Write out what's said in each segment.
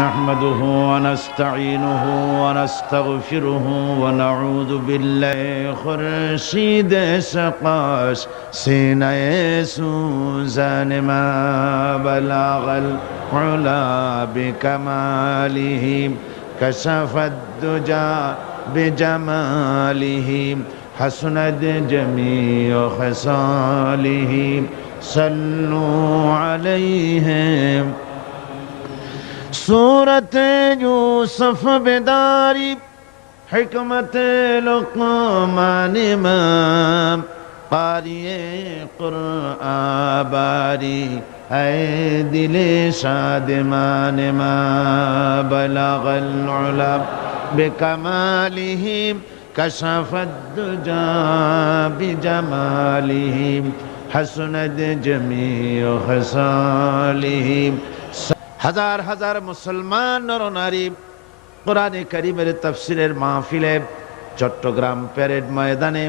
نحمده ونستعينه ونستغفره ونعوذ بالله خرشید سقاش سینه سوزن ما بلغ العلا بكماله كشف الدجى بجماله حسنت جميع خصاله صلوا عليه सूरत यूसुफ बेदारी हिकमत लुक़मान इमाम क़ारिए क़ुरआन बारी है दिले शादिमान मा बलगल उला बिकमालिही कशफद दुजा बिजमालिही हसनत जमीअ खसालिही হাজার হাজার মুসলমান নর নারী কোরআনে কারীমের তাফসীরের মাহফিলে চট্টগ্রাম প্যারেড ময়দানে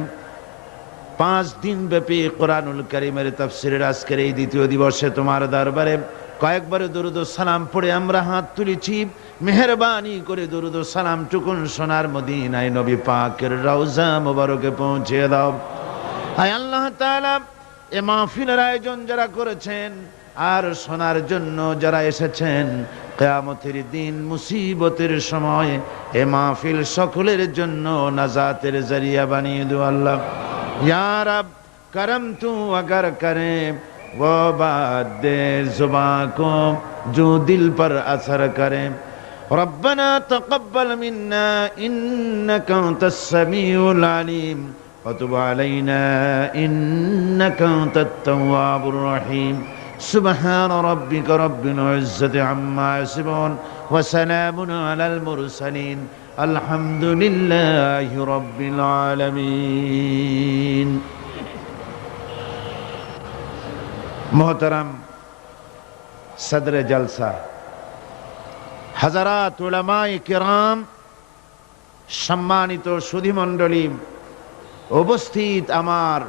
5 দিন ব্যাপী কোরআনুল কারীমের তাফসীরের আজকের এই দ্বিতীয় দিবসে তোমার দরবারে কয়েকবার দরুদ ও সালাম পড়ে আমরা হাত তুলেছি। মেহেরবানি করে দরুদ ও সালাম টুকুন সোনার মদিনায় নবী পাকের রওজা মোবারকে পৌঁছে দাও। হায় আল্লাহ তাআলা, এ মাহফিলের আয়োজন যারা করেছেন আর শোনার জন্য যারা এসেছেন, কিয়ামতের দিন মুসিবতের সময় এ মাহফিল সকলের জন্য নাজাতের জরিয়া বানিয়ে দাও আল্লাহ। ইয়া রব करम तू अगर करे वो बात दे जुबां को जो दिल पर असर करे। रब्बना तक़ब्बल मिन्ना इन्नका अंतस समीउल अलीम व तुब अलैना इन्नका अंतत तव्वाबुर रहीम। سبحان ربك رب العزة عما يصفون وسلام على المرسلين الحمد لله رب العالمين। मोहतरम सदर जलसा, हजरात उलमाए किराम, सम्मानित सुधीमंडলী, उपस्थित आमार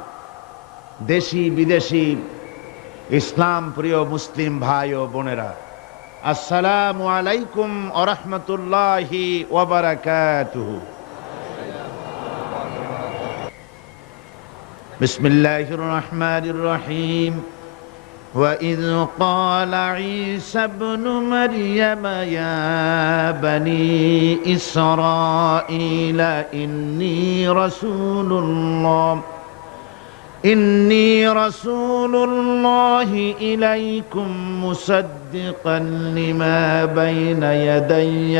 देशी विदेशी इस्लाम प्रिय मुस्लिम भाई ओ बोनेरा, अस्सलामु आलैकुम व रहमतुल्लाहि व बरकातुहु। बिस्मिल्लाहिर रहमानिर रहीम। وإذ قال عيسى ابن مريم يا بني إسرائيل إني رسول الله إليكم مصدقا لما بين يدي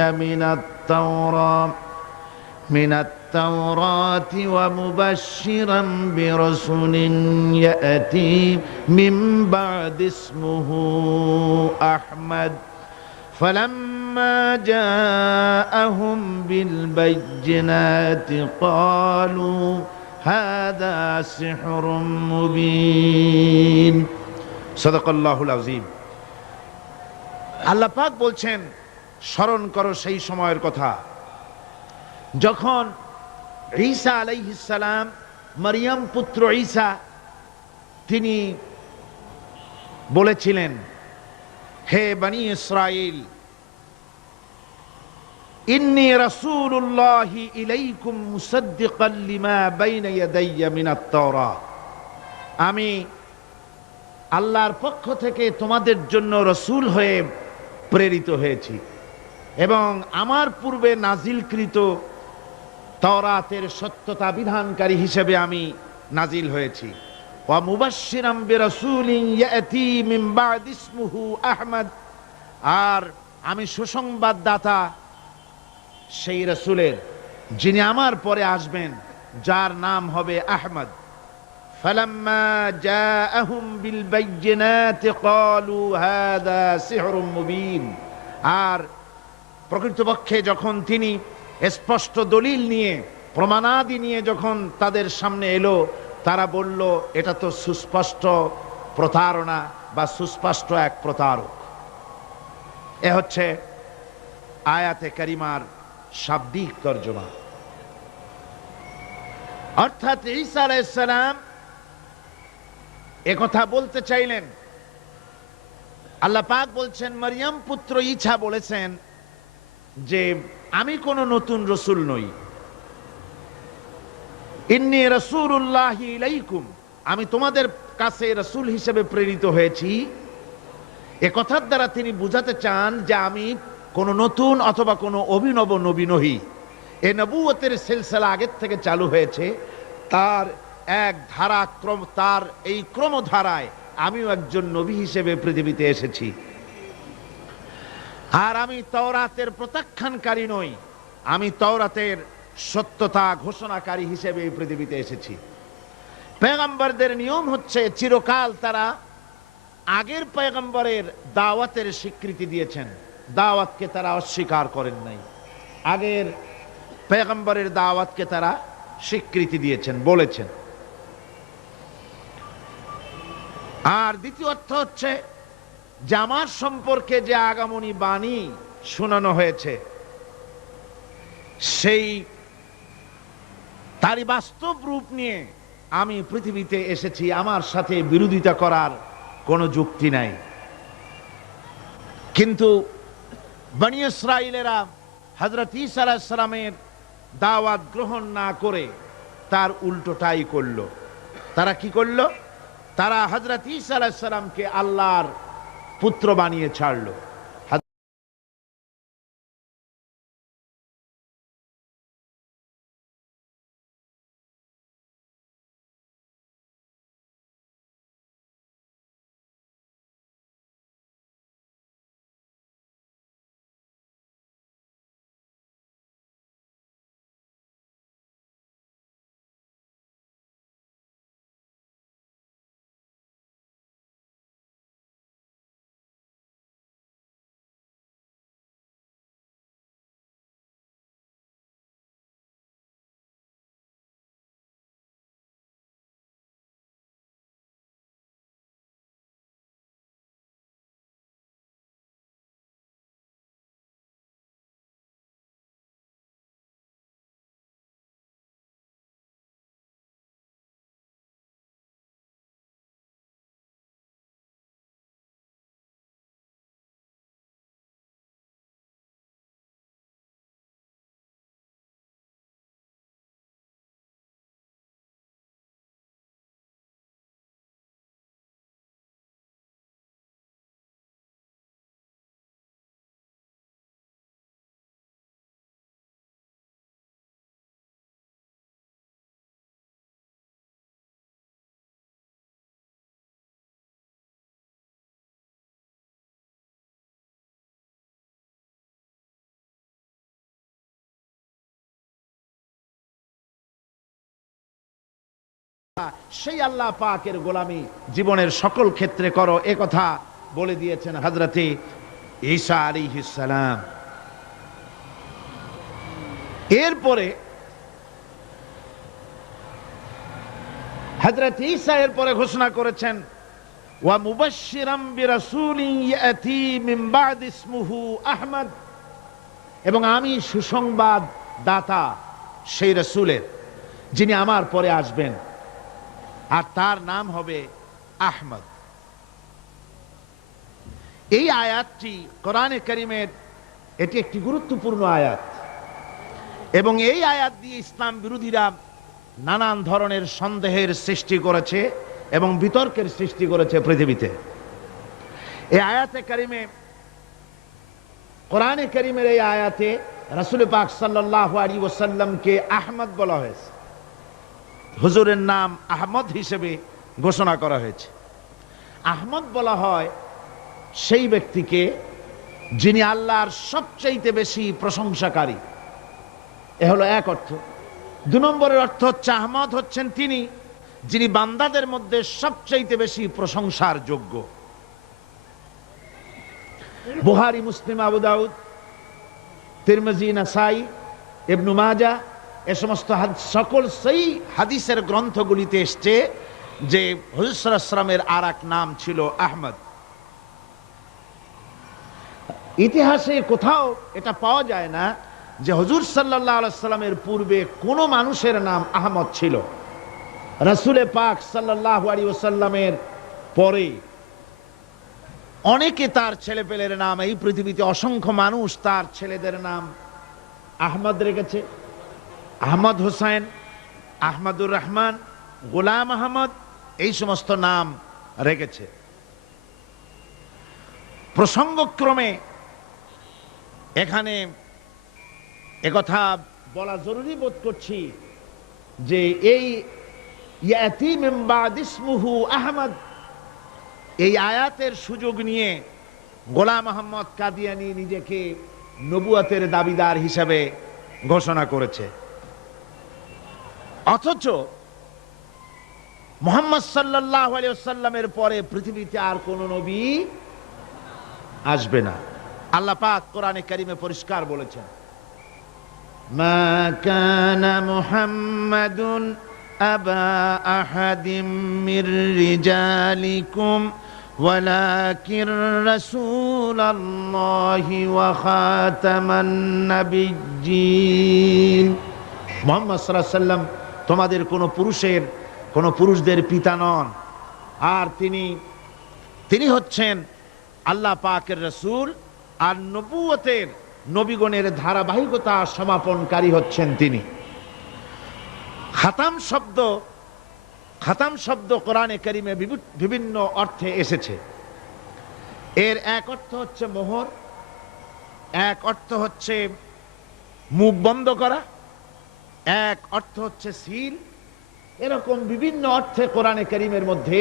من التوراة ومبشرا برسول يأتي من بعد اسمه أحمد فلما جاءهم بالبينات قالوا هذا سحر মুবিন। সাদাকাল্লাহুল আযীম। আল্লাহ পাক বলছেন, স্মরণ করো সেই সময়ের কথা যখন ঈসা আলাইহিস সালাম, মারইয়াম পুত্র ঈসা, তিনি বলেছিলেন, হে বনি ইসরাইল, ইন্নী রাসূলুল্লাহি ইলাইকুম মুসাদ্দিকান লিমা বাইনা ইয়াদাইয়া মিনাত তাওরাত। আমি আল্লাহর পক্ষ থেকে তোমাদের জন্য রাসূল হয়ে প্রেরিত হয়েছি এবং আমার পূর্বে নাজিলকৃত তাওরাতের সত্যতা বিধানকারী হিসেবে আমি নাজিল হয়েছি। ওয়া মুবাশশিরাম বিরাসূলিন ইয়াতি মিন বা'দি ইসমুহু আহমদ, আর আমি সুসংবাদদাতা সেই রাসূলের যিনি আমার পরে আসবেন, যার নাম হবে আহমদ। ফালাম্মা জাআহুম বিল বাইয়িনাতি ক্বালু হাযা সিহরুম মুবিন, আর প্রকৃতপক্ষে যখন তিনি স্পষ্ট দলিল নিয়ে, প্রমাণাদি নিয়ে যখন তাদের সামনে এলো, তারা বলল এটা তো সুস্পষ্ট প্রতারণা বা সুস্পষ্ট এক প্রতারক। এ হচ্ছে আয়াতে কারিমার শাব্দিক তর্জমা। অর্থাৎ ঈসা আলাইহিস সালাম একথা বলতে চাইলেন। আল্লাহ পাক বলছেন, মারইয়াম পুত্র ঈসা বলেছেন, যে আমি কোনো নতুন রসুল নই, ইন্নী রাসূলুল্লাহি ইলাইকুম, আমি তোমাদের কাছে রসুল হিসেবে প্রেরিত হয়েছি। এ কথার দ্বারা তিনি বুঝাতে চান যে আমি কোনো নতুন অথবা কোনো অভিনব নবী নহি। এ নবুয়তের সিলসিলা আগের থেকে চালু হয়েছে, তার এক ধারাক্রম, তার এই ক্রমধারায় আমিও একজন নবী হিসেবে পৃথিবীতে এসেছি। আর আমি তাওরাতের প্রত্যাখ্যানকারী নই, আমি তাওরাতের সত্যতা ঘোষণাকারী হিসেবে এই পৃথিবীতে এসেছি। পয়গম্বরদের নিয়ম হচ্ছে চিরকাল তারা আগের পয়গম্বরের দাওয়াতের স্বীকৃতি দিয়েছেন, দাওয়াতকে তারা অস্বীকার করেন নাই। আগের পয়গম্বরের দাওয়াতকে তারা স্বীকৃতি দিয়েছেন, বলেছেন। আর দ্বিতীয় অর্থ হচ্ছে যে আমার সম্পর্কে যে আগামনী বাণী শোনানো হয়েছে সেই তারই বাস্তব রূপ নিয়ে আমি পৃথিবীতে এসেছি, আমার সাথে বিরোধিতা করার কোনো যুক্তি নাই। কিন্তু বনী ইসরাইলেরা হযরত ঈসা আলাইহিস সালামের দাওয়াত গ্রহণ না করে তার উল্টোটাই করল। তারা কি করল? তারা হযরত ঈসা আলাইহিস সালামকে আল্লাহর পুত্র বানিয়ে ছাড়ল। সেই আল্লাহ পাকের গোলামি জীবনের সকল ক্ষেত্রে করো, এ কথা বলে দিয়েছেন হযরত ঈসা আলাইহিস সালাম। এরপরে হযরত ঈসা এরপরে ঘোষণা করেছেন ওয়া মুবাশশিরাম বিরাসূলিন ইয়াতি মিন বা'দ ইসমুহু আহমদ, এবং আমি সুসংবাদ দাতা সেই রাসূলের যিনি আমার পরে আসবেন, আর তার নাম হবে আহমদ। এই আয়াতটি কোরআনে কারীমের এটি একটি গুরুত্বপূর্ণ আয়াত, এবং এই আয়াত দিয়ে ইসলাম বিরোধীরা নানান ধরনের সন্দেহের সৃষ্টি করেছে এবং বিতর্কের সৃষ্টি করেছে পৃথিবীতে। এই আয়াতে কারীমে, কোরআনে কারীমের এই আয়াতে রাসূল পাক সাল্লাল্লাহু আলাইহি ওয়াসাল্লামকে আহমদ বলা হয়েছে, হুজুরের নাম আহমদ হিসেবে ঘোষণা করা হয়েছে। আহমদ বলা হয় সেই ব্যক্তিকে যিনি আল্লাহর সবচাইতে বেশি প্রশংসাকারী, এ হলো এক অর্থ। দুই নম্বরের অর্থ হচ্ছে আহমদ হচ্ছেন তিনি যিনি বান্দাদের মধ্যে সবচাইতে বেশি প্রশংসার যোগ্য। বুখারী, মুসলিম, আবু দাউদ, তিরমিজি, নাসাই, ইবনে মাজাহ, এ সমস্ত সকল সেই হাদিসের গ্রন্থগুলিতে এসছে যে হুজুর সাল্লাল্লাহু আলাইহি ওয়াসাল্লামের আর এক নাম ছিল আহমদ। ইতিহাসে কোথাও এটা পাওয়া যায় না যে হুজুর সাল্লাল্লাহু আলাইহি ওয়াসাল্লামের পূর্বে কোন মানুষের নাম আহমদ ছিল। রাসূলে পাক সাল্লাল্লাহু আলাইহি ওয়াসাল্লামের পরে অনেকে তার ছেলেপেলের নাম, এই পৃথিবীতে অসংখ্য মানুষ তার ছেলেদের নাম আহমদ রেখেছে, আহমদ হোসেন, আহমদুর রহমান, গোলাম আহমদ, এই সমস্ত নাম রেখেছে। প্রসঙ্গক্রমে এখানে একথা বলা জরুরি বোধ করছি যে এই ইয়াতি মিন বাদ ইসমুহু আহমদ, এই আয়াতের সুযোগ নিয়ে গোলাম আহমদ কাদিয়ানী নিজেকে নবুয়তের দাবিদার হিসাবে ঘোষণা করেছে। অথচ মুহাম্মদ সাল্লাল্লাহু আলাইহি ওয়াসাল্লামের পরে পৃথিবীতে আর কোন নবী আসবে না। আল্লাহ পাক কোরআনে কারিমে পরিষ্কার বলেছেন, মা কানা মুহাম্মাদুন আবা আহাদিম মির রিজালিকুম ওয়ালাকিন রাসূলুল্লাহি ওয়া খাতামান নাবিয়্যিন। মুহাম্মদ সাল্লাল্লাহু আলাইহি ওয়াসাল্লাম তোমাদের কোন পুরুষদের পিতা নন, আর তিনি হচ্ছেন আল্লাহ পাকের রাসূল, আর নবুয়তের নবীগণের ধারাবাহিকতা সমাপনকারী হচ্ছেন তিনি। খাতাম শব্দ কোরআনে কারিমে বিভিন্ন অর্থে এসেছে। এর এক অর্থ হচ্ছে মোহর, এক অর্থ হচ্ছে মুখ বন্ধ করা, এক অর্থ হচ্ছে সিল। এরকম বিভিন্ন অর্থে কোরআনে কারিমের মধ্যে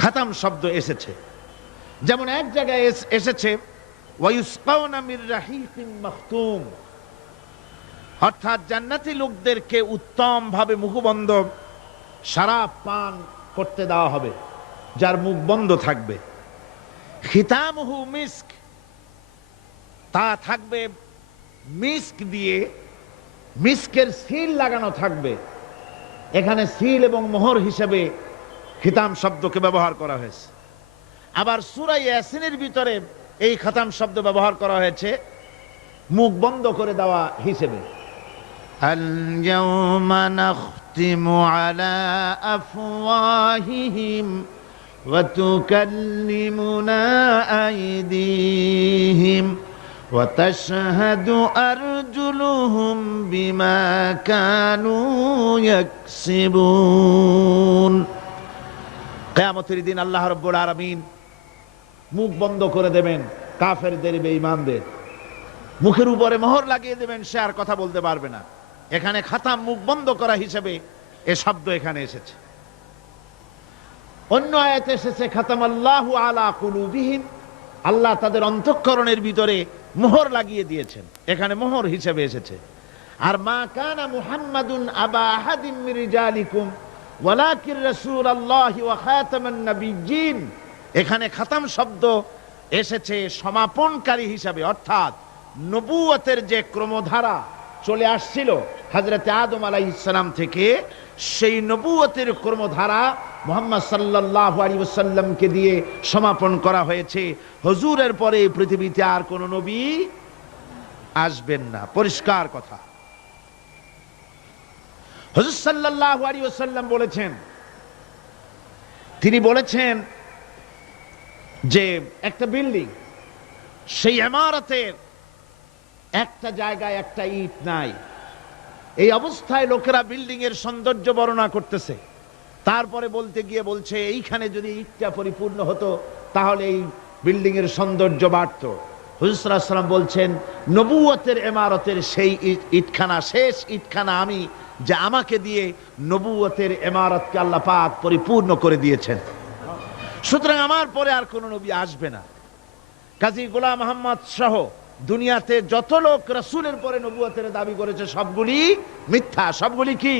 খাতাম শব্দ এসেছে। যেমন এক জায়গায় এসেছে ওয়ায়ুসকাউনা মির রাহিকিম মাখতুম, অর্থাৎ জান্নাতি লোকদেরকে উত্তম ভাবে মুখবন্ধ শরাব পান করতে দেওয়া হবে, যার মুখ বন্ধ থাকবে। খিতামুহু মিস্ক, তা থাকবে মিস্ক দিয়ে, মিস্কের সিল লাগানো থাকবে। এখানে সিল এবং মোহর হিসেবে খিতাম শব্দকে ব্যবহার করা হয়েছে। আবার সূরা ইয়াসিনের ভিতরে এই খাতাম শব্দ ব্যবহার করা হয়েছে মুখ বন্ধ করে দেওয়া হিসেবে। আল ইয়াউমা নাখতিমু আলা আফওয়াহিহিম ওয়া তুকাল্লিমুনা আইদিহিম ওয়া তাশহাদু আরজুলুহুম বিমা কানু ইয়াকসিবুন। কিয়ামতের দিন আল্লাহ রাব্বুল আলামিন মুখ বন্ধ করে দেবেন কাফেরদের, বেঈমানদের মুখের উপরে মোহর লাগিয়ে দেবেন, সে আর কথা বলতে পারবে না। এখানে খাতাম মুখ বন্ধ করা হিসেবে এ শব্দ এখানে এসেছে। অন্য আয়াতে এসেছে খাতামাল্লাহু আলা কুলুবিহিম, আল্লাহ তাদের অন্তঃকরণের ভিতরে মোহর লাগিয়ে দিয়েছেন, এখানে মোহর হিসেবে এসেছে। আর মা কানা মুহাম্মাদুন আবা আহাদিম মির রিজালিকুম ওয়ালাকিন রাসূলুল্লাহি ওয়া খাতামান নাবিয়্যিন, এখানে খাতাম শব্দ এসেছে সমাপনকারী হিসাবে, অর্থাৎ নবুয়তের যে ক্রমধারা চলে আসছিল হযরতে আদম আলাইহিস সালাম থেকে, সেই নবুয়তের ক্রমধারা মুহাম্মদ সাল্লাল্লাহু আলাইহি ওয়াসাল্লামকে দিয়ে সমাপন করা হয়েছে। হুজুরের পরে পৃথিবীতে আর কোন নবী আসবেন না, পরিষ্কার কথা। হুজুর সাল্লাল্লাহু আলাইহি ওয়াসাল্লাম বলেছেন, তিনি বলেছেন যে একটা বিল্ডিং, সেই ইমারতের একটা জায়গায় একটা ইট নাই। এই অবস্থায় লোকেরা বিল্ডিং এর সৌন্দর্য বর্ণনা করতেছে, তারপরে বলতে গিয়ে বলছে এইখানে যদি ইটটা পরিপূর্ণ হতো তাহলে এই বিল্ডিং এর সৌন্দর্য বাড়ত। হুজুর সাল্লাল্লাহু আলাইহি ওয়াসাল্লাম বলছেন নবুয়তের ইমারতের সেই ইটখানা, শেষ ইটখানা আমি, যে আমাকে দিয়ে নবুয়তের ইমারতকে আল্লাহ পাক পরিপূর্ণ করে দিয়েছেন। সুতরাং আমার পরে আর কোন নবী আসবে না। কাজী গোলাম মোহাম্মদ সহ দুনিয়াতে যত লোক রাসূলের পরে নবুয়তের দাবি করেছে সবগুলি মিথ্যা। সবগুলি কি?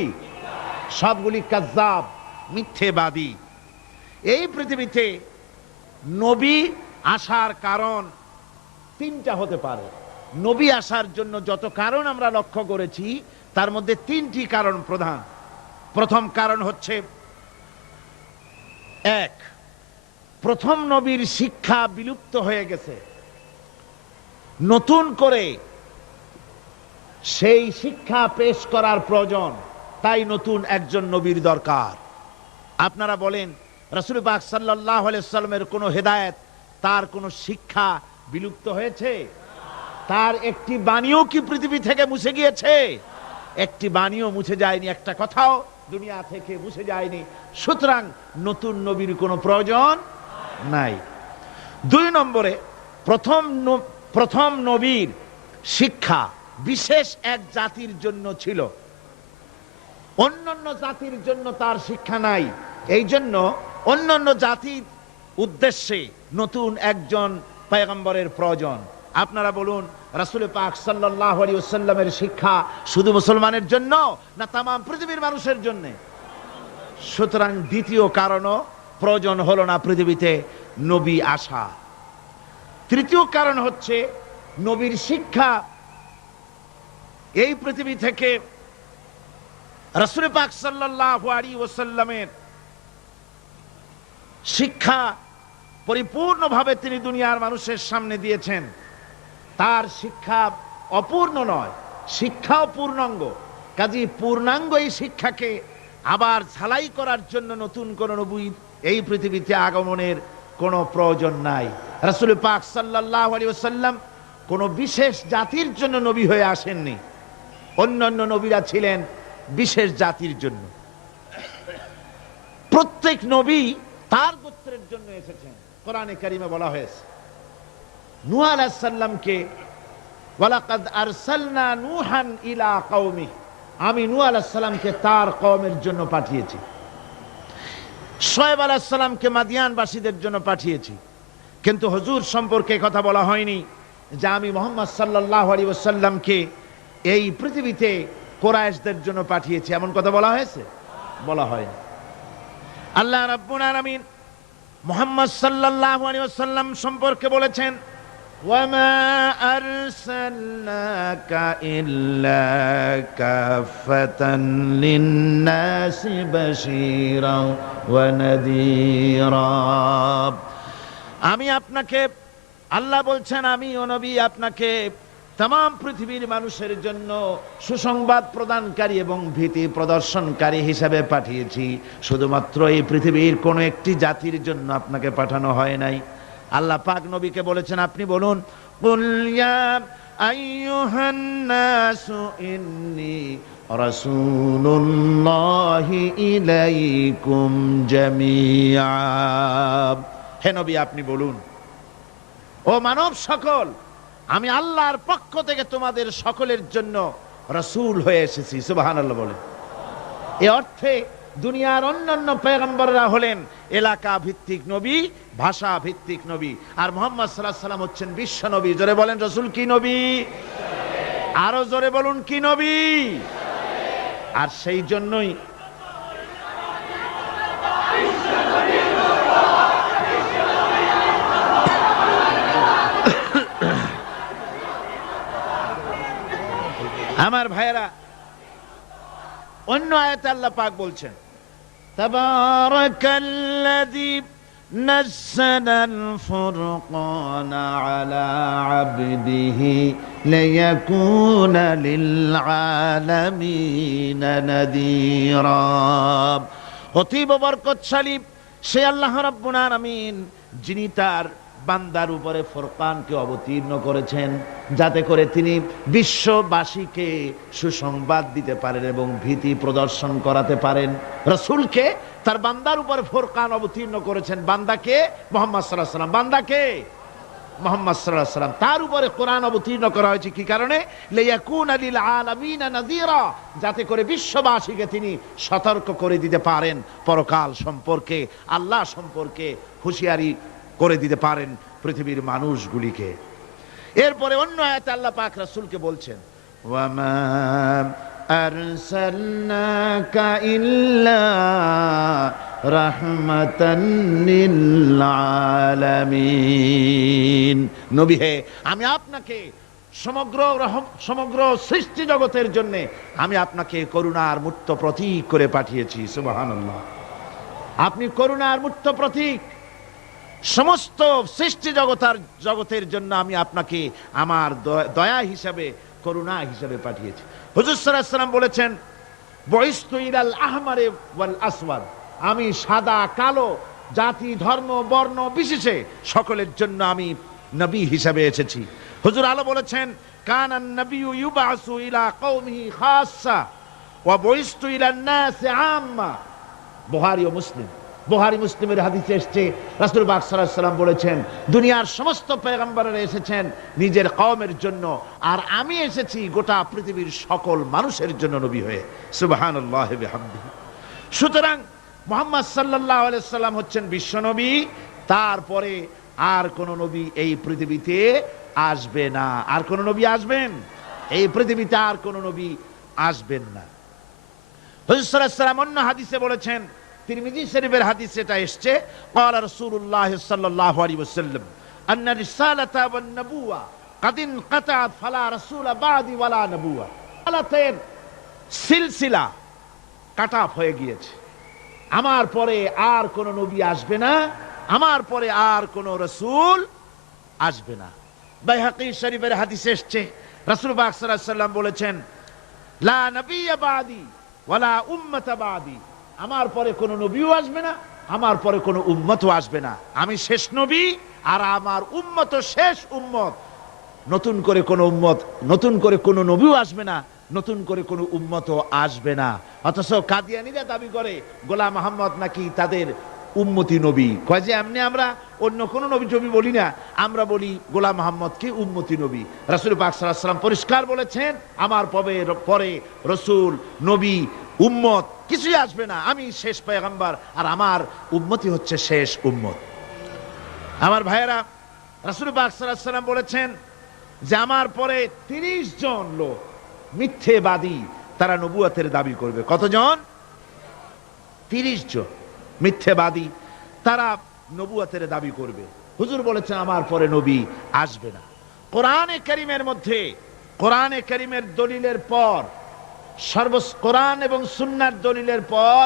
সবগুলি কাযযাব, মিথ্যেবাদী। এই পৃথিবীতে নবী আসার কারণ তিনটা হতে পারে। নবী আসার জন্য যত কারণ আমরা লক্ষ্য করেছি তার মধ্যে তিনটি কারণ প্রধান। প্রথম কারণ হচ্ছে, এক, প্রথম নবীর শিক্ষা বিলুপ্ত হয়ে গেছে, নতুন করে সেই শিক্ষা পেশ করার প্রয়োজন, তাই নতুন একজন নবীর দরকার। আপনারা বলেন রাসূল পাক সাল্লাল্লাহু আলাইহি ওয়াসাল্লামের কোনো হেদায়েত, তার কোনো শিক্ষা বিলুপ্ত হয়েছে? তার একটি বাণীও কি পৃথিবী থেকে মুছে গিয়েছে? একটি বাণীও মুছে যায়নি, একটা কথাও দুনিয়া থেকে মুছে যায়নি। সুতরাং নতুন নবীর কোনো প্রয়োজন নাই। 2 নম্বরে, প্রথম নবীর শিক্ষা বিশেষ এক জাতির জন্য ছিল, অন্যান্য জাতির জন্য তার শিক্ষা নাই। এই জন্য অন্যান্য জাতির উদ্দেশ্যে নতুন একজন পয়গম্বরের প্রয়োজন। আপনারা বলুন, রাসূল পাক সাল্লাল্লাহু আলাইহি ওয়াসাল্লামের শিক্ষা শুধু মুসলমানের জন্য না তাম পৃথিবীর মানুষের জন্য? সুতরাং দ্বিতীয় কারণও প্রয়োজন হলো না পৃথিবীতে নবী আসা। তৃতীয় কারণ হচ্ছে, নবীর শিক্ষা এই পৃথিবী থেকে রাসূল পাক সাল্লাল্লাহু আলাইহি ওয়াসাল্লামের শিক্ষা পরিপূর্ণভাবে তিনি দুনিয়ার মানুষের সামনে দিয়েছেন। তার শিক্ষা অপূর্ণ নয়, শিক্ষাও পূর্ণাঙ্গ। কাজী পূর্ণাঙ্গ এই শিক্ষাকে আবার ঝালাই করার জন্য নতুন কোন নবী এই পৃথিবীতে আগমনের কোনো প্রয়োজন নাই। রাসূল পাক সাল্লাল্লাহু আলাইহি ওয়াসাল্লাম কোনো বিশেষ জাতির জন্য নবী হয়ে আসেননি। অন্যান্য নবীরা ছিলেন বিশেষ জাতির জন্য। প্রত্যেক নবী তার গোত্রের জন্য এসেছেন। কোরআনে কারিমে বলা হয়েছে, নূহ আলাইহিস সালামকে ওয়ালাকাদ আরসালনা নূহান ইলা কওমিহি, আমি নূহ আলাইহিস সালামকে তার কওমের জন্য পাঠিয়েছি। শুআয়ব আলাইহিস সালামকে মাদিয়ানবাসীদের জন্য পাঠিয়েছি। কিন্তু হুজুর সম্পর্কে কথা বলা হয়নি যে আমি মুহাম্মদ সাল্লাল্লাহু আলাইহি ওয়াসাল্লামকে এই পৃথিবীতে কুরাইশদের জন্য পাঠিয়েছি, এমন কথা বলা হয়েছে? বলা হয়নি। আল্লাহ রাব্বুল আলামিন মুহাম্মদ সাল্লাল্লাহু আলাইহি ওয়াসাল্লাম সম্পর্কে বলেছেন, ওয়ামা আরসালনাকা ইল্লা কাফাতান লিন-নাসি বাশীরাও ওয়া নাযীরা। আমি আপনাকে, আল্লাহ বলছেন, আমি ও নবী আপনাকে तमाम পৃথিবীর মানুষের জন্য সুসংবাদ প্রদানকারী এবং ভীতি প্রদর্শনকারী হিসেবে পাঠিয়েছি। শুধুমাত্র এই পৃথিবীর কোন একটি জাতির জন্য আপনাকে পাঠানো হয় নাই। আল্লাহ পাক নবীকে বলেছেন, আপনি বলুন, কুল ইয়া আইয়ুহান নাসু ইন্নী রাসূলুল্লাহি ইলাইকুম জামিআ। হে নবী, আপনি বলুন, ও মানব সকল, আমি আল্লাহর পক্ষ থেকে তোমাদের সকলের জন্য রাসূল হয়ে এসেছি। সুবহানাল্লাহ বলে। এই অর্থে দুনিয়ার অন্যান্য পয়গম্বররা হলেন এলাকা ভিত্তিক নবী, ভাষা ভিত্তিক নবী, আর মুহাম্মদ সাল্লাল্লাহু আলাইহি ওয়াসাল্লাম হচ্ছেন বিশ্ব নবী। জোরে বলেন, রাসূল কি নবী? আরো জোরে বলুন, কি নবী? আর সেই জন্যই আমার ভাইয়েরা, অন্য আয়াতে আল্লাহ পাক বলছেন, তাবারাকাল্লাযী নাযালাল ফুরকানা আলা আবদিহি লিয়াকুনা লিল আলামিন নাযীরা। অতীব বরকতশালী সে আল্লাহ রাব্বুল আলামিন, যিনি তার বান্দার উপরে ফুরকানকে অবতীর্ণ করেছেন, যাতে করে তিনি বিশ্ববাসীকে সুসংবাদ দিতে পারেন এবং ভীতি প্রদর্শন করাতে পারেন। রাসূলকে তার বান্দার উপরে ফুরকান অবতীর্ণ করেছেন। বান্দাকে মুহাম্মদ সাল্লাল্লাহু আলাইহি ওয়াসাল্লাম, বান্দাকে মুহাম্মদ সাল্লাল্লাহু আলাইহি ওয়াসাল্লাম, তার উপরে কোরআন অবতীর্ণ করা হয়েছে। কি কারণে? লিয়াকুনা লিল আলামিন নাযীরা, যাতে করে বিশ্ববাসীকে তিনি সতর্ক করে দিতে পারেন, পরকাল সম্পর্কে, আল্লাহ সম্পর্কে হুঁশিয়ারি করে দিতে পারেন পৃথিবীর মানুষগুলিকে। এরপরে অন্য আয়াতে আল্লাহ পাক রাসূলকে বলছেন, ওয়ামা আরসালনাকা ইল্লা রাহমাতান লিল আলামিন। নবী হে, আমি আপনাকে সমগ্র সৃষ্টি জগতের জন্য আমি আপনাকে করুণার মূর্ত প্রতীক করে পাঠিয়েছি। সুবহানাল্লাহ। আপনি করুণার মূর্ত প্রতীক। সমস্ত সৃষ্টি জগতের জন্য আমি আপনাকে আমার দয়া হিসাবে, করুণা হিসাবে পাঠিয়েছি। হুজুর সাল্লাল্লাহু আলাইহি ওয়াসাল্লাম বলেছেন, বুইসতু ইলাল আহমারি ওয়াল আসওয়াদ, আমি সাদা কালো জাতি ধর্ম বর্ণ বিশেষে সকলের জন্য আমি নবী হিসাবে এসেছি। হুজুর আলো বলেছেন, কানান নবিয়্যু ইউবাসু ইলা কওমিহি খাসসা ওয়া বুইসতু ইলান নাসি আম্মা। বুখারী ও মুসলিম, বুখারী মুসলিমের হাদিসে এসেছে রাসূল পাক সাল্লাল্লাহু আলাইহি ওয়াসাল্লাম বলেছেন, দুনিয়ার সমস্ত পয়গম্বরেরা এসেছেন নিজের কওমের জন্য, আর আমি এসেছি গোটা পৃথিবীর সকল মানুষের জন্য নবী হয়ে। সুবহানাল্লাহি ওয়া বিহামদিহি। সুতরাং মুহাম্মদ সাল্লাল্লাহু আলাইহি সাল্লাম হচ্ছেন বিশ্বনবী, তারপরে আর কোন নবী এই পৃথিবীতে আসবে না। আর কোন নবী আসবেন? এই পৃথিবীতে আর কোন নবী আসবেন না। হুজুর সাল্লাল্লাহু আলাইহি সাল্লাম অন্য হাদিসে বলেছেন, তিরমিজি শরীফের হাদিসে এটা এসেছে, ক্বালা রাসূলুল্লাহ সাল্লাল্লাহু আলাইহি ওয়াসাল্লাম আন্না রিসালাতা ওয়ান নবুওয়া কাদ ইনকাতাত ফালা রাসূলা বাদি ওয়ালা নবুওয়া। রিসালাতের সিলসিলা কাট অফ হয়ে গিয়েছে, আমার পরে আর কোন নবী আসবে না, আমার পরে আর কোন রাসূল আসবে না। বাইহাকী শরীফের হাদিসে এসেছে রাসূল পাক সাল্লাল্লাহু আলাইহি ওয়াসাল্লাম বলেছেন, লা নবিয়্যা বাদি ওয়ালা উম্মাতা বাদি। আমার পরে কোন নবীও আসবে না, আমার পরে কোন উম্মতও আসবে না। আমি শেষ নবী আর আমার উম্মত শেষ উম্মত। নতুন করে কোন উম্মত, নতুন করে কোন নবীও আসবে না, নতুন করে কোন উম্মতও আসবে না। অথচ কাদিয়ানীরা দাবি করে গোলাম মুহাম্মদ নাকি তাদের উম্মতি নবী। কয় যে এমনি আমরা অন্য কোন নবী টবি বলি না, আমরা বলি গোলাম মুহাম্মদকে উম্মতি নবী। রাসূল পাক সাল্লাল্লাহু আলাইহি ওয়াসাল্লাম পরিষ্কার বলেছেন, আমার পরে রাসূল নবী উম্মত কিছুই আসবে না, আমি শেষ পয়গম্বর আর আমার উম্মতি হচ্ছে শেষ উম্মত। আমার ভাইয়েরা, রাসূল পাক সাল্লাল্লাহু আলাইহি ওয়াসাল্লাম বলেছেন যে আমার পরে 30 জন লোক মিথ্যেবাদী, তারা নবুয়তের দাবি করবে। কতজন? 30 জন মিথ্যেবাদী, তারা নবুয়তের দাবি করবে। হুজুর বলেছেন আমার পরে নবী আসবে না। কোরআনে কারীমের মধ্যে, কোরআনে কারীমের দলিলের পর, কোরআন এবং সুন্নাহর দলিলের পর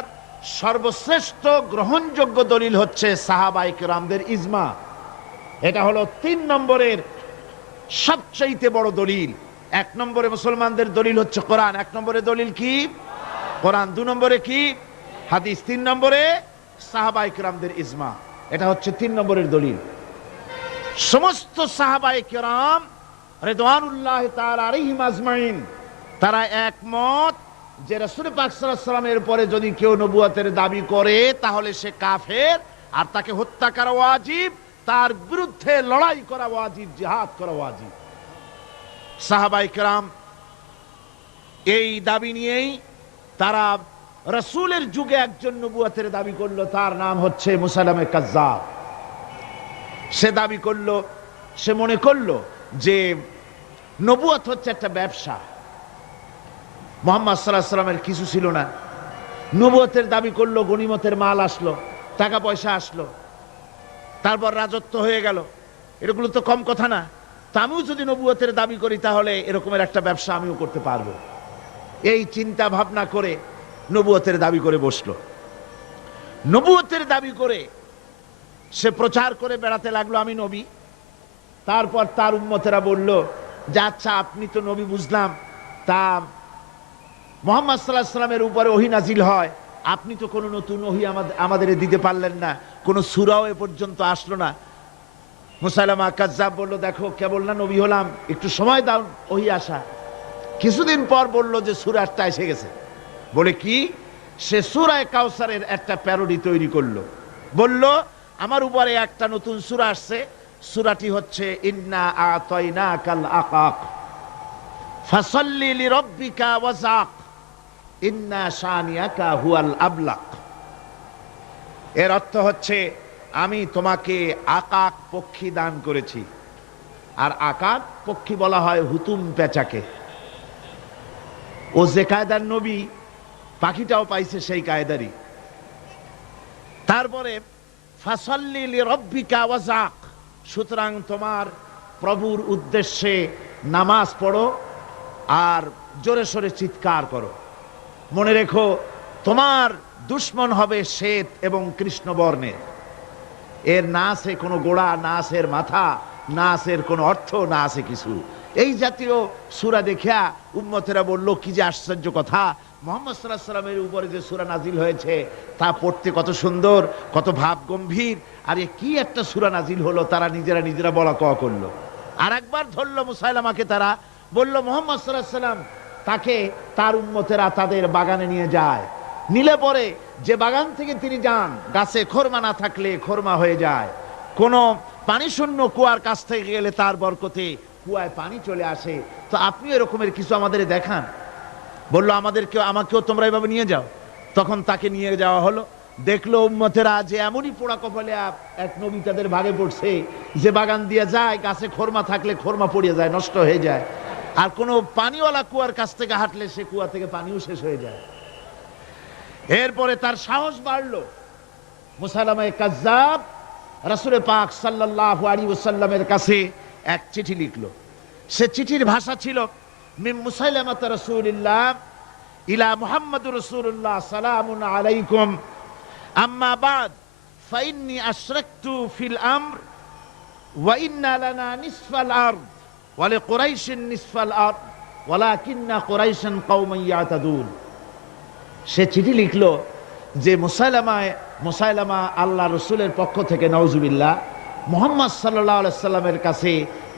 সর্বশ্রেষ্ঠ গ্রহণযোগ্য দলিল হচ্ছে সাহাবায়ে কেরামদের ইজমা। এটা হলো 3 নম্বরের সবচেয়ে বড় দলিল। 1 নম্বরে মুসলমানদের দলিল হচ্ছে কোরআন। 1 নম্বরে দলিল কি? কোরআন। 2 নম্বরে কি? হাদিস। 3 নম্বরে সাহাবায়ে কেরামদের ইজমা। এটা হচ্ছে 3 নম্বরের দলিল। সমস্ত সাহাবায়ে কেরাম রিদওয়ানুল্লাহি তাআলা আলাইহিম আজমাইন তারা একমত যে রাসূল পাক সাল্লাল্লাহু আলাইহি ওয়াসাল্লামের পরে যদি কেউ নবুয়তের দাবি করে তাহলে সে কাফের, আর তাকে হত্যা করা ওয়াজিব, তার বিরুদ্ধে লড়াই করা ওয়াজিব, জিহাদ করা ওয়াজিব। সাহাবায়ে কেরাম এই দাবি নিয়েই তারা রাসূলের যুগে একজন নবুয়তের দাবি করলো, তার নাম হচ্ছে মুসাইলামা কাজ্জাব। সে দাবি করলো, সে মনে করলো যে নবুয়ত হচ্ছে একটা ব্যবসা। মুহাম্মদ সাল্লাল্লাহু আলাইহি ওয়াসাল্লামের কিছু ছিল না, নবুয়তের দাবি করলো, গনিমতের মাল আসলো, টাকা পয়সা আসলো, তারপর রাজত্ব হয়ে গেল। এগুলো তো কম কথা না। তা আমিও যদি নবুয়তের দাবি করি তাহলে এরকমের একটা ব্যবসা আমিও করতে পারবো। এই চিন্তা ভাবনা করে নবুয়তের দাবি করে বসলো। নবুয়তের দাবি করে সে প্রচার করে বেড়াতে লাগলো আমি নবী। তারপর তার উম্মতেরা বলল যে আচ্ছা আপনি তো নবী বুঝলাম, তা মুহাম্মদ সাল্লাল্লাহু আলাইহি ওয়াসাল্লামের উপরে ওহী নাজিল হয়, আপনি তো কোনো নতুন ওহী আমাদের দিতে পারলেন না, কোনো সূরাও এ পর্যন্ত আসলো না। মুসাইলামা কাজ্জাব বলল, দেখো কেবল না নবী হলাম, একটু সময় দাও ওহী আসা। কিছুদিন পর বলল যে সূরাটা এসে গেছে। বলে কি? সে সূরা কাউসারের একটা প্যারোডি তৈরি করলো। বলল আমার উপরে একটা নতুন সূরা আসছে, সূরাটি হচ্ছে ইন্না আতাইনাকাল আকাক ফাসাল্লি লিরাব্বিকা ওয়াজাক ইন্না শানিয়াকা হুয়াল আবলাক। এর অর্থ হচ্ছে আমি তোমাকে আকাক পক্ষী দান করেছি। আর আকাক পক্ষী বলা হয় হুতুম পেঁচাকে। ও যে কায়দার নবী, পাখিটাও পাইছে সেই কায়দারই। তারপরে ফাসাল্লি লিরাব্বিকা ওয়াজাক, সুতরাং তোমার প্রভুর উদ্দেশ্যে নামাজ পড়ো আর জোরে সোরে চিৎকার করো। মনে রেখো তোমার দুশমন হবে শ্বেত এবং কৃষ্ণ বর্ণের। এর না আছে কোনো গোড়া, না আছে এর মাথা, না আছে এর কোনো অর্থ, না আছে কিছু। এই জাতীয় সূরা দেখিয়া উম্মতেরা বলল, কি যে আশ্চর্য কথা, মুহাম্মদ সাল্লাল্লাহু আলাইহি ওয়াসাল্লামের উপরে যে সূরা নাজিল হয়েছে তা পড়তে কত সুন্দর, কত ভাব গম্ভীর, আর এ কি একটা সূরা নাজিল হলো। তারা নিজেরা বলা কওয়া করলো। আর একবার ধরলো মুসাইলামাকে, তারা বলল মুহাম্মদ সাল্লাল্লাহু আলাইহি ওয়াসাল্লাম তাকে তার উম্মতেরা তাদের বাগানে নিয়ে যায়, নিলে পরে যে বাগান থেকে তিনি যান গাছে খরমা না থাকলে খরমা হয়ে যায়, কোনো পানি শূন্য কুয়ার কাছ থেকে গেলে তার বরকতে কুয়ায় পানি চলে আসে। তো আপনি এরকমের কিছু আমাদের দেখান। বললো আমাকেও তোমরা এভাবে নিয়ে যাও। তখন তাকে নিয়ে যাওয়া হলো। দেখলো উম্মতেরা যে এমনই পোড়া কপালে এক নবী তাদের ভাগে পড়ছে, যে বাগান দিয়ে যায় গাছে খরমা থাকলে খরমা পড়িয়ে যায়, নষ্ট হয়ে যায়, আর কোনো পানিওয়ালা কুয়ার কাছ থেকে হাঁটলে সে কুয়া থেকে পানিও শেষ হয়ে যায়। এরপরে তার সাহস বাড়লো। মুসাইলামা কাজ্জাব রাসূল পাক সাল্লাল্লাহু আলাইহি ওয়াসাল্লামের কাছে এক চিঠি লিখলো। সে চিঠির ভাষা ছিল, মিন মুসাইলামা রাসূলিল্লাহ ইলা মুহাম্মাদুর রাসূলুল্লাহ সালামুন আলাইকুম আম্মা বাদ ফাইন্নী আশরাকতু ফিল আমর ওয়া ইন্না লানা নিসফাল আরদ ওয়া লিকুরাইশিন নিসফাল আরদ ওয়ালাকিন্না কুরাইশান কওমান ইয়াতাদুন। সে চিঠি লিখলো যে মুসাইলামা আল্লাহ রসুলের পক্ষ থেকে নাউজুবিল্লাহ মুহাম্মদ সাল্লাল্লাহু আলাইহি সাল্লামের কাছে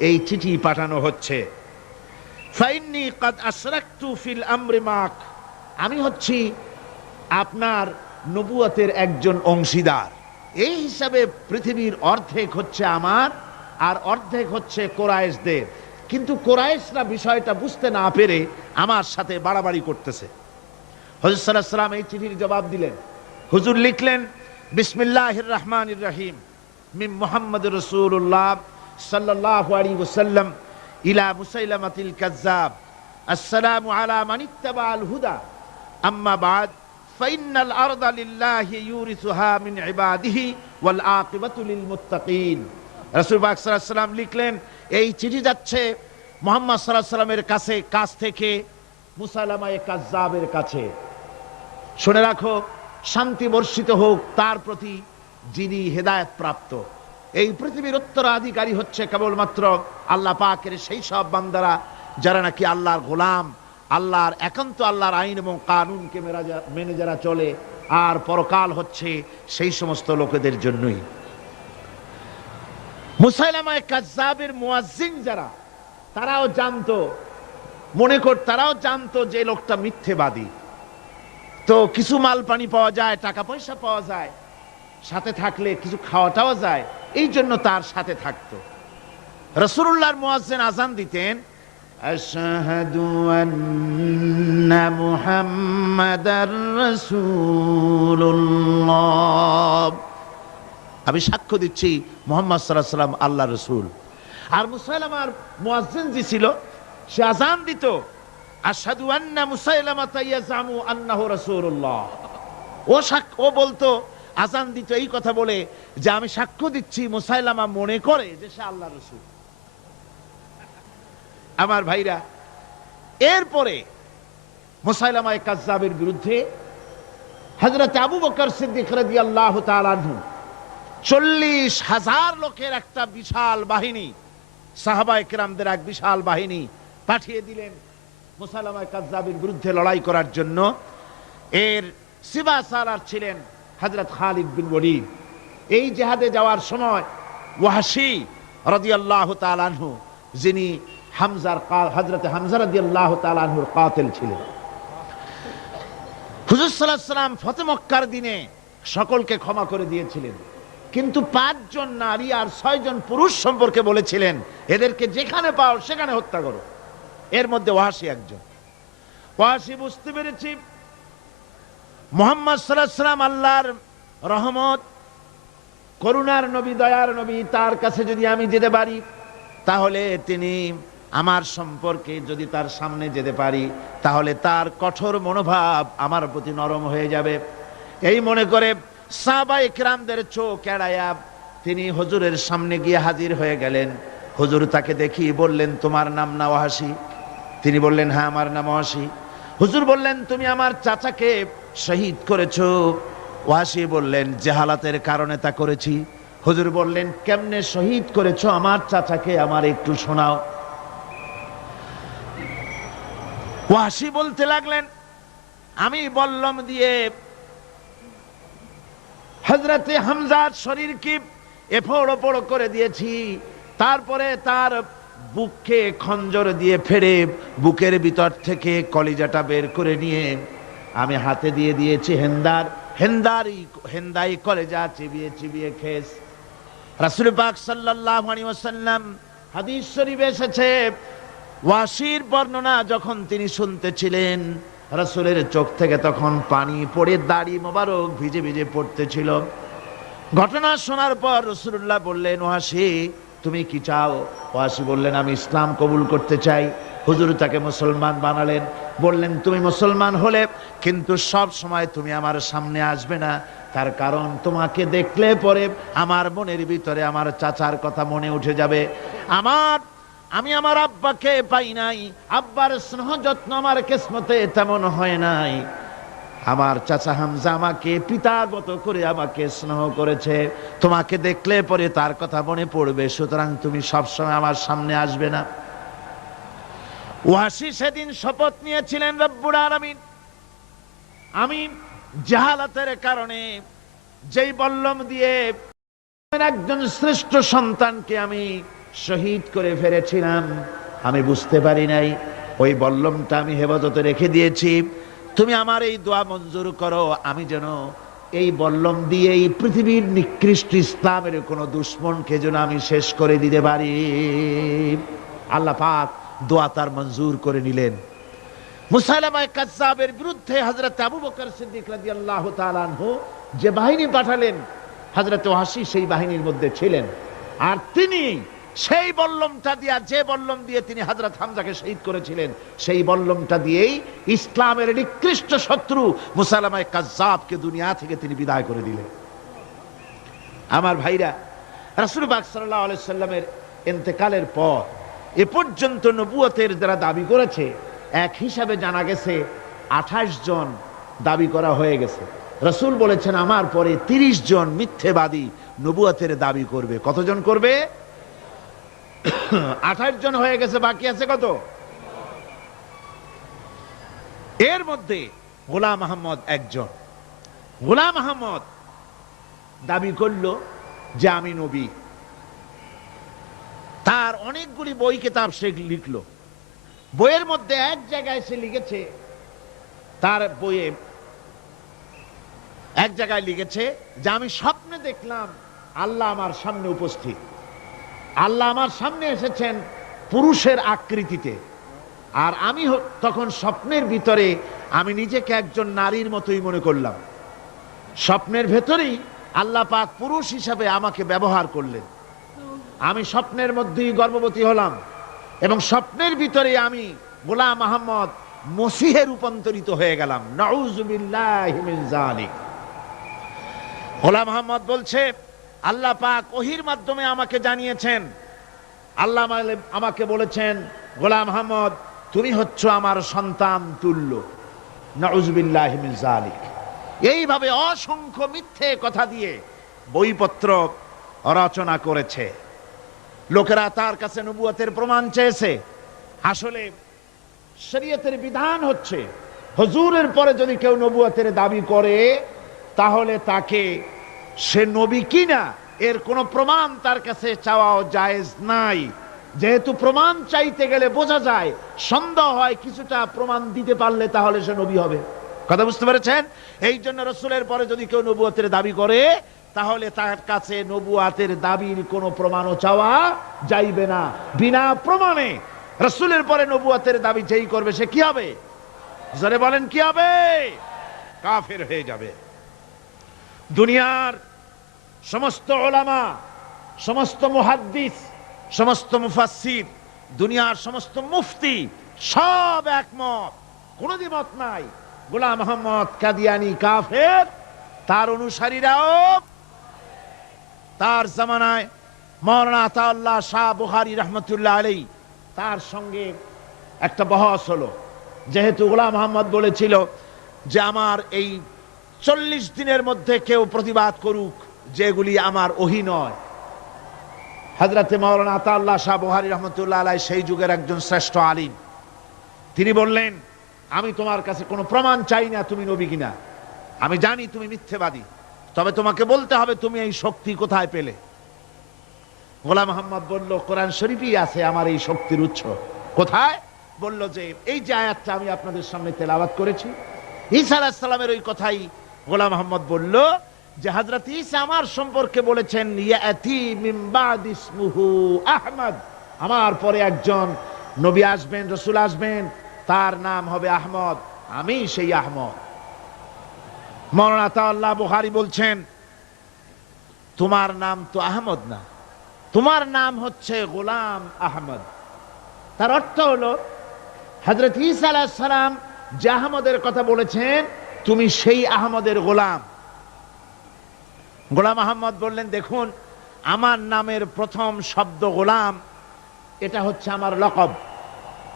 এই চিঠি পাঠানো হচ্ছে। ফাইন্নী কাদ আশরাকতু ফিল আমরি মাক, আমি হচ্ছি আপনার নবুয়তের একজন অংশীদার। এই হিসাবে পৃথিবীর অর্ধেক হচ্ছে আমার আর অর্ধেক হচ্ছে কোরাইশদের, কিন্তু কোরাইশরা বিষয়টা বুঝতে না পেরে আমার সাথে বাড়াবাড়ি করতেছে। হুজুর সাল্লাল্লাহু আলাইহি ওয়াসাল্লাম এই চিঠির জবাব দিলেন। হুজুর লিখলেন, বিসমিল্লাহির রহমানির রহিম মিন মুহাম্মাদুর রাসূলুল্লাহ সাল্লাল্লাহু আলাইহি ওয়াসাল্লাম ইলা মুসাইলামাতিল কাজ্জাব আসসালামু আলা মান ইত্তাবাআল হুদা আম্মা বাদ ফাইন্নাল আরদা লিল্লাহি ইউরিসুহা মিন ইবাদিহি ওয়াল আকিবাতু লিল মুত্তাকিন। রাসূল পাক সাল্লাল্লাহু আলাইহি ওয়াসাল্লাম লিখলেন, এই চিঠি যাচ্ছে মুহাম্মদ সাল্লাল্লাহু আলাইহি ওয়াসাল্লামের কাছ থেকে মুসাইলামা কাজ্জাবের কাছে। শুনে রাখো, শান্তি বর্ষিত হোক তার প্রতি যিনি হেদায়েত প্রাপ্ত। এই পৃথিবীর উত্তরাধিকারী হচ্ছে কেবলমাত্র আল্লাহ পাকের সেই সব বান্দারা যারা নাকি আল্লাহর গোলাম, আল্লাহর একান্ত আল্লাহর আইন এবং কানুনকে মেনে যারা চলে, আর পরকাল হচ্ছে সেই সমস্ত লোকেদের জন্যই। মুসাইলামা কাজ্জাবের মুয়াজ্জিন যারা, তারাও জানতো যে লোকটা মিথ্যেবাদী। তো কিছু মাল পানি পাওয়া যায়, টাকা পয়সা পাওয়া যায়, সাথে থাকলে কিছু খাওয়াটাও যায়, এই জন্য তার সাথে থাকতো। রাসূলুল্লাহর মুয়াজ্জিন আযান দিতেন, আশহাদু আন্না মুহাম্মাদার রাসূলুল্লাহ, আমি সাক্ষ্য দিচ্ছি মুহাম্মদ সাল্লাল্লাহু আলাইহি ওয়াসাল্লাম আল্লাহর রাসূল। আর মুসাইলামার মুয়াজ্জিন যে ছিল, সে আযান দিত, আশহাদু আন্না মুসাইলামাতা ইয়াজামু আন্নাহু রাসূলুল্লাহ। ও বলতো, আযান দিত এই কথা বলে যে আমি সাক্ষ্য দিচ্ছি মুসাইলামা মনে করে যে সে আল্লাহর রাসূল। আমার ভাইরা, এরপরে মুসাইলামা কাজ্জাবের বিরুদ্ধে হযরত আবু বকর সিদ্দিক রাদিয়াল্লাহু তাআলা আনহু 40,000 লোকের একটা বিশাল বাহিনী, সাহাবায়ে কেরামদের এক বিশাল বাহিনী পাঠিয়ে দিলেন মুসাইলামা কাজ্জাবের বিরুদ্ধে লড়াই করার জন্য। এর সিবাসালার ছিলেন হযরত খালিদ বিন ওয়ালিদ। এই জিহাদে যাওয়ার সময় ওয়াহশী রাদিয়াল্লাহু তাআলা আনহু, যিনি হযরত হামজা রাদিয়াল্লাহু তাআলা আনহুর কাতিল ছিলেন। হুজুর সাল্লাল্লাহু আলাইহি ওয়াসাল্লাম ফতে মক্কার দিনে সকলকে ক্ষমা করে দিয়েছিলেন, কিন্তু 5 জন নারী আর 6 জন পুরুষ সম্পর্কে বলেছিলেন এদেরকে যেখানে পাও সেখানে হত্যা করো। এর মধ্যে ওয়াহশী একজন। ওয়াহশী বুঝতে পেরেছি মুহাম্মদ সাল্লাল্লাহু আলাইহি ওয়াসাল্লাম আল্লাহর রহমত, করুণার নবী, দয়ার নবী, তার কাছে যদি আমি যেতে পারি তাহলে তিনি আমার সম্পর্কে, যদি তার সামনে যেতে পারি তাহলে তার কঠোর মনোভাব আমার প্রতি নরম হয়ে যাবে। এই মনে করে সাহাবায়ে কেরামদের চোখ এড়ায়া তিনি হুজুরের সামনে গিয়ে হাজির হয়ে গেলেন। হুজুর তাকে দেখি বললেন, তোমার নাম না ওয়াহশী? তিনি বললেন, হ্যাঁ আমার নাম ওয়াহশী। হুজুর বললেন, তুমি আমার চাচাকে শহীদ করেছো? ওয়াহশী বললেন, জাহালাতের কারণে তা করেছি। হুজুর বললেন, কেমনে শহীদ করেছো আমার চাচাকে, আমার একটু শোনাও। ওয়াসি বলতে লাগলেন, আমি বল্লম দিয়ে হযরতে হামজার শরীরকে এফোড় ওপড় করে দিয়েছি, তারপরে তার বুককে খঞ্জর দিয়ে ফেড়ে বুকের ভিতর থেকে কলিজাটা বের করে নিয়ে আমি হাতে দিয়ে দিয়েছি হেন্দাই কলেজা চিবিয়ে চিবিয়ে খেস। রাসূল পাক সাল্লাল্লাহু আলাইহি ওয়াসাল্লাম, হাদিস শরীফে এসেছে, ওয়াসির বর্ণনা যখন তিনি শুনতেছিলেন, রাসূলের চোখ থেকে তখন পানি পড়ে দাড়ি মোবারক ভিজে ভিজে পড়তেছিল। ঘটনা শোনার পর রাসূলুল্লাহ বললেন, ওয়াসি তুমি কি চাও? ওয়াসি বললেন, আমি ইসলাম কবুল করতে চাই। হুজুর তাকে মুসলমান বানালেন, বললেন তুমি মুসলমান হলে কিন্তু সব সময় তুমি আমার সামনে আসবে না, তার কারণ তোমাকে দেখলে পরে আমার মনের ভিতরে আমার চাচার কথা মনে উঠে যাবে। আমি আমার আব্বাকে পাই নাই, আব্বার স্নেহ যত্ন আমার কিসমতে তেমন হয় নাই। আমার চাচা হামজা আমাকে পিতার মতো করে আমাকে স্নেহ করেছে, তোমাকে দেখলে পরে তার কথা মনে পড়বে, সুতরাং তুমি সবসময় আমার সামনে আসবে না। ওয়াসি সেদিন শপথ নিয়েছিলেন, রব্বুল আলামিন, আমি জাহালাতের কারণে যেই বল্লম দিয়ে একজন শ্রেষ্ঠ সন্তানকে আমি শহীদ করে ফেলেছিলাম, আমি বুঝতে পারি নাই, ওই বল্লমটা আমি হেফাজতে রেখে দিয়েছি। তুমি আমার এই দোয়া মঞ্জুর করো, আমি যেন এই বল্লম দিয়ে এই পৃথিবীর নিকৃষ্ট ইসলামের কোন দুশ্মনকে যেন আমি শেষ করে দিতে পারি। আল্লাহ পাক দোয়া তার মঞ্জুর করে নিলেন। মুসাইলামা কাজ্জাবের বিরুদ্ধে হযরত আবু বকর সিদ্দিক রাদিয়াল্লাহু তাআলা আনহু যে বাহিনী পাঠালেন, হযরত ওয়াসি সেই বাহিনীর মধ্যে ছিলেন। আর তিনি সেই বল্লমটা দিয়া, যে বল্লম দিয়ে তিনি হযরত হামজাকে শহীদ করেছিলেন, সেই বল্লমটা দিয়েই ইসলামের নিকৃষ্ট শত্রু মুসাইলামা কাজ্জাবকে দুনিয়া থেকে তিনি বিদায় করে দিলেন। আমার ভাইরা, রাসূল পাক সাল্লাল্লাহু আলাইহি সাল্লামের ইন্তেকালের পর এ পর্যন্ত নবুয়তের যারা দাবি করেছে, এক হিসাবে জানা গেছে 28 জন দাবি করা হয়ে গেছে। রাসূল বলেছেন, আমার পরে 30 জন মিথ্যেবাদী নবুয়তের দাবি করবে। কতজন করবে? 28 জন হয়ে গেছে, বাকি আছে কত? এর মধ্যে গোলাম আহমদ একজন। গোলাম আহমদ দাবি করলো যে আমি নবী। তার অনেকগুলি বই কিতাব সে লিখলো। বইয়ের মধ্যে এক জায়গায় সে লিখেছে, তার বইয়ে এক জায়গায় লিখেছে যে আমি স্বপ্নে দেখলাম আল্লাহ আমার সামনে উপস্থিত, আল্লাহ আমার সামনে এসেছেন পুরুষের আকৃতিতে, আর আমি তখন স্বপ্নের ভিতরে আমি নিজেকে একজন নারীর মতোই মনে করলাম। স্বপ্নের ভেতরেই আল্লাহ পাক পুরুষ হিসাবে আমাকে ব্যবহার করলেন। আমি স্বপ্নের মধ্যেই গর্ভবতী হলাম এবং স্বপ্নের ভিতরে আমি গোলাম আহমদ মসিহে রূপান্তরিত হয়ে গেলাম। নাউযু বিল্লাহি মিন যালিক। গোলাম আহমদ বলছে, আল্লাহ পাক ওহীর মাধ্যমে আমাকে জানিয়েছেন, আল্লাহ আমাকে বলেছেন, গোলাম আহমদ তুমি হচ্ছ আমার সন্তান তুল্য। নাউযু বিল্লাহি মিন যালিক। এইভাবে অসংখ্য মিথ্যে কথা দিয়ে বইপত্র রচনা করেছে। লোকেরা তার কাছে নবুয়তের প্রমাণ চেয়েছে। আসলে শরীয়তের বিধান হচ্ছে, হুজুরের পরে যদি কেউ নবুয়তের দাবি করে, তাহলে তাকে সে নবী কিনা এর কোনো প্রমাণ তার কাছে চাওয়াও জায়েজ নাই। যেহেতু প্রমাণ চাইতে গেলে বোঝা যায়, সন্দেহ হয়, কিছুটা প্রমাণ দিতে পারলে তাহলে সে নবী হবে। কথা বুঝতে পেরেছেন? এই জন্য রাসূলের পরে যদি কেউ নবুয়তের দাবি করে, তাহলে তার কাছে নবুয়তের দাবির কোনো প্রমাণও চাওয়া যাইবে না। বিনা প্রমাণে রাসূলের পরে নবুয়তের দাবি যেই করবে সে কি হবে? জোরে বলেন, কি হবে? কাফের হয়ে যাবে। দুনিয়ার সমস্ত উলামা, সমস্ত মুহাদ্দিস, সমস্ত মুফাসসির, দুনিয়ার সমস্ত মুফতি সব একমত, কোনো দ্বিমত নাই, গোলাম আহমদ কাদিয়ানী কাফের। তার অনুসারীরাও তার জামানায় মাওলানা আতাউল্লাহ শাহ বুখারী রাহমাতুল্লাহ আলাইহি, তার সঙ্গে একটা বহস হলো। যেহেতু গোলাম আহমদ বলেছিল যে আমার এই 40 দিনের মধ্যে কেউ প্রতিবাদ করুক যেগুলি আমার ওহী নয়। হযরতে মাওলানা আতাউল্লাহ শাহ বুখারী রাহমাতুল্লাহ আলাইহি সেই যুগের একজন শ্রেষ্ঠ আলিম, তিনি বললেন আমি তোমার কাছে কোনো প্রমাণ চাই না তুমি নবী কিনা, আমি জানি তুমি মিথ্যেবাদী, তবে তোমাকে বলতে হবে তুমি এই শক্তি কোথায় পেলে। গোলাম মোহাম্মদ বলল, কোরআন শরীফই আছে আমার এই শক্তির উৎস। কোথায়? বলল যে এই যে আয়াতটা আমি আপনাদের সামনে তেলাওয়াত করেছি, ঈসা আলাইহিস সালামের ওই কথাই গোলাম মোহাম্মদ বলল যে হযরত ঈসা আমার সম্পর্কে বলেছেন, ইয়াতি মিন বাদি ইসমুহু আহমদ, আমার পরে একজন নবী আসবেন, রাসূল আসবেন, তার নাম হবে আহমদ, আমি সেই আহমদ। মাওলানা আতাউল্লাহ বুখারী বলছেন, তোমার নাম তো আহমদ না, তোমার নাম হচ্ছে গোলাম আহমদ। তার অর্থ হলো হযরত ঈসা আলাইহিস সালাম যে আহমদের কথা বলেছেন, তুমি সেই আহমদের গোলাম। গোলাম আহমদ বললেন, দেখুন আমার নামের প্রথম শব্দ গোলাম, এটা হচ্ছে আমার লকব।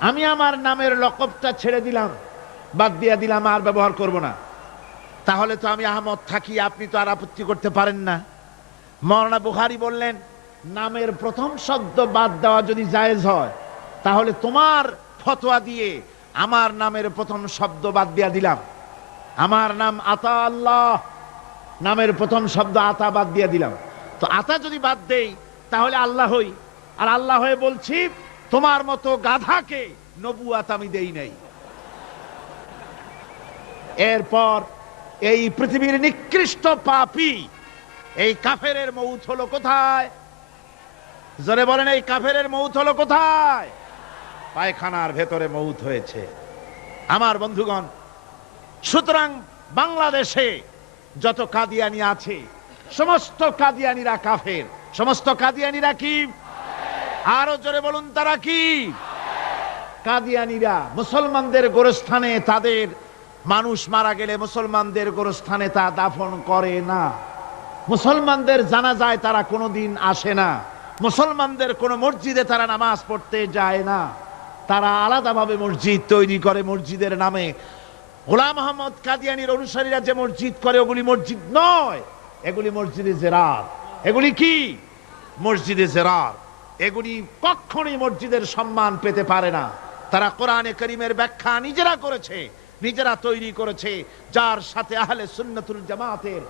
আমি আমার নামের লকবটা ছেড়ে দিলাম, বাদ দিয়ে দিলাম, আর ব্যবহার করব না। তাহলে তো আমি আহমদ থাকি, আপনি তো আর আপত্তি করতে পারেন না। মাওলানা বুখারী বললেন, নামের প্রথম শব্দ বাদ দেওয়া যদি জায়েজ হয়, তাহলে তোমার ফতোয়া দিয়ে আমার নামের প্রথম শব্দ বাদ দিয়া দিলাম। আমার নাম আতা আল্লাহ, নামের প্রথম শব্দ আতা বাদ দিয়া দিলাম। তো আতা যদি বাদ দেই তাহলে আল্লাহ হই, আর আল্লাহ হয়ে বলছি তোমার মতো গাধাকে নবুয়াত আমি দেই নাই। এরপর এই পৃথিবীর নিকৃষ্ট পাপী এই কাফেরের মৌত হলো কোথায়? জোরে বলেন, এই কাফেরের মৌত হলো কোথায়? পায়খানার ভেতরে মৌত হয়েছে। আমার বন্ধুগণ, সুতরাং বাংলাদেশে যত কাদিয়ানি আছে, সমস্ত কাদিয়ানিরা কাফের। সমস্ত কাদিয়ানিরা কি? আরো জোরে বলুন, তারা কি? কাদিয়ানিরা মুসলমানদের গোরস্থানে, তাদের মানুষ মারা গেলে মুসলমানদের গোরস্থানে তা দাফন করে না। মুসলমানদের জানাজায় তারা কোনোদিন আসে না। মুসলমানদের কোন মসজিদে তারা নামাজ পড়তে যায় না। তারা আলাদাভাবে মসজিদ তৈরি করে মসজিদের নামে। গোলাম মোহাম্মদ কাদিয়ানির অনুসারীরা যে মসজিদ করে, ওগুলি মসজিদ নয়, এগুলি মসজিদে জেরার। এগুলি কি? মসজিদে জেরার। এগুলি কখনোই মসজিদের সম্মান পেতে পারে না। তারা কোরআনে কারীমের ব্যাখ্যা নিজেরা করেছে, নিজেরা তৈরি করেছে, যার সাথে আহলে সুন্নাতুল জামাতের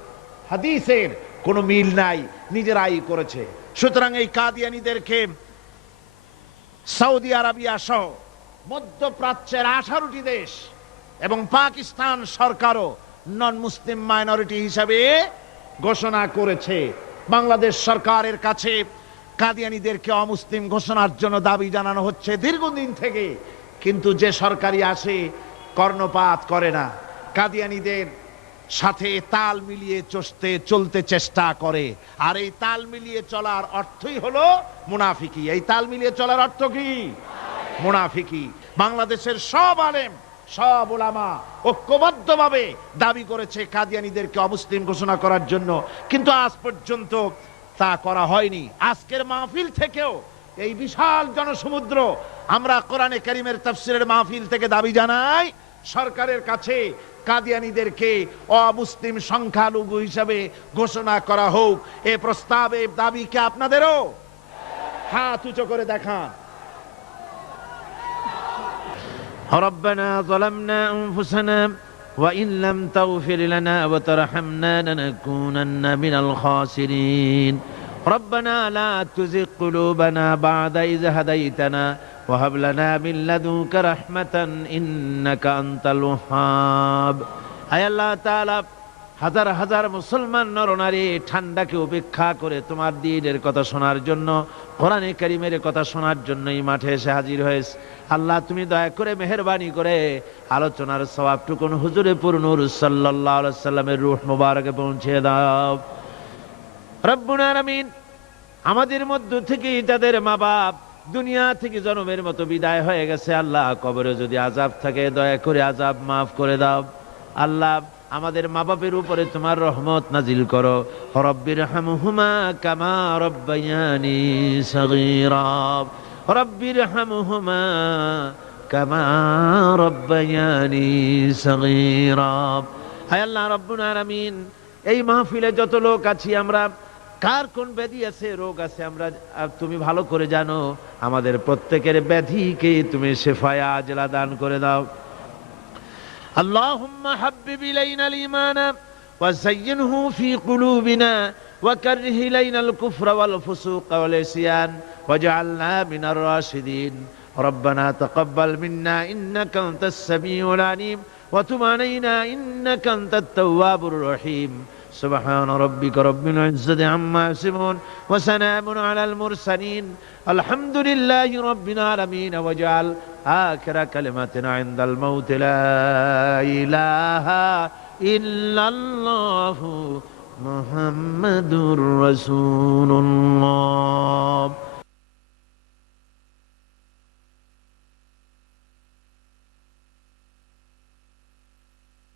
হাদিসের কোনো মিল নাই, নিজেরাই করেছে। সুতরাং এই কাদিয়ানীদেরকে সৌদি আরবিয়া সহ মধ্যপ্রাচ্যের 18টি দেশ এবং পাকিস্তান সরকারও নন মুসলিম মাইনরিটি হিসাবে ঘোষণা করেছে। বাংলাদেশ সরকারের কাছে কাদিয়ানীদেরকে অমুসলিম ঘোষণার জন্য দাবি জানানো হচ্ছে দীর্ঘদিন থেকে, কিন্তু যে সরকারি আসে কর্ণপাত করে না। কাদিয়ানীদের সাথে তাল মিলিয়ে চলতে চেষ্টা করে, আর এই তাল মিলিয়ে চলার অর্থই হলো মুনাফিকি। এই তাল মিলিয়ে চলার অর্থ কি? মুনাফিকি। বাংলাদেশের সব আলেম, সব উলামা ঐক্যবদ্ধভাবে দাবি করেছে কাদিয়ানীদেরকে অমুসলিম ঘোষণা করার জন্য, কিন্তু আজ পর্যন্ত তা করা হয়নি। আজকের মাহফিল থেকেও, এই বিশাল জনসমুদ্র, আমরা কোরআনে কারীমের তাফসীরের মাহফিল থেকে দাবি জানাই সরকারের কাছে কাদিয়ানীদেরকে অমুসলিম সংখ্যালঘু হিসাবে ঘোষণা করা হোক। এ প্রস্তাবে দাবি কি আপনাদেরও? হাত উঁচু করে দেখান। রব্বানা যালামনা আনফুসানা ওয়া ইন লাম তাগফির লানা ওয়া তারহামনা লানাকুনান্না মিনাল খাসিরিন। রব্বানা লা তুযিগ কুলুবানা বা'দা ইয হাদাইতানা ওয়া হাব লানা মিন লাদুনকা রাহমাতান ইন্নাকা আনতাল ওয়াহ্হাব। আয় আল্লাহ তাআলা, হাজার হাজার মুসলমান নরনারী ঠান্ডাকে উপেক্ষা করে তোমার দ্বীনের কথা শোনার জন্য, কোরআনে কারীমের কথা শোনার জন্য এই মাঠে এসে হাজির হয়েছে। আল্লাহ, তুমি দয়া করে মেহেরবানি করে আলোচনার সওয়াবটুকুন হুজুরে পুরনূর সাল্লাল্লাহু আলাইহি ওয়াসাল্লামের রূহ মুবারকে পৌঁছে দাও। রব্বুল আলামিন, আমাদের মধ্য থেকে যাদের মা বাপ দুনিয়া থেকে জন্মের মতো বিদায় হয়ে গেছে, আল্লাহ কবরে যদি আযাব থাকে দয়া করে আযাব মাফ করে দাও। আল্লাহ, আমাদের মা বাপের উপরে তোমার রহমত নাজিল করো। রব্বিরহামহুমা কামা রব্বায়ানি সগীরা। রব্বিরহামহুমা কামা রব্বায়ানি সগীরা। হায় আল্লাহ রব্বুল আলামিন, এই মাহফিলে যত লোক আছি আমরা, কার কোন ব্যাধি আছে, রোগ আছে, আমরা তুমি ভালো করে জানো। আমাদের প্রত্যেকের ব্যাধিকে তুমি শেফায়ে আজলা দান করে দাও। اللهم حبب إلينا الإيمان وزينه في قلوبنا وكره إلينا الكفر والفسوق والعصيان واجعلنا من الراشدين ربنا تقبل منا إنك أنت السميع العليم وتب علينا إنك أنت التواب الرحيم سبحان ربك رب العزة عما يصفون وسلام على المرسلين الحمد لله رب العالمين واجعل آخر كلمتنا عند الموت لا إله إلا الله محمد رسول الله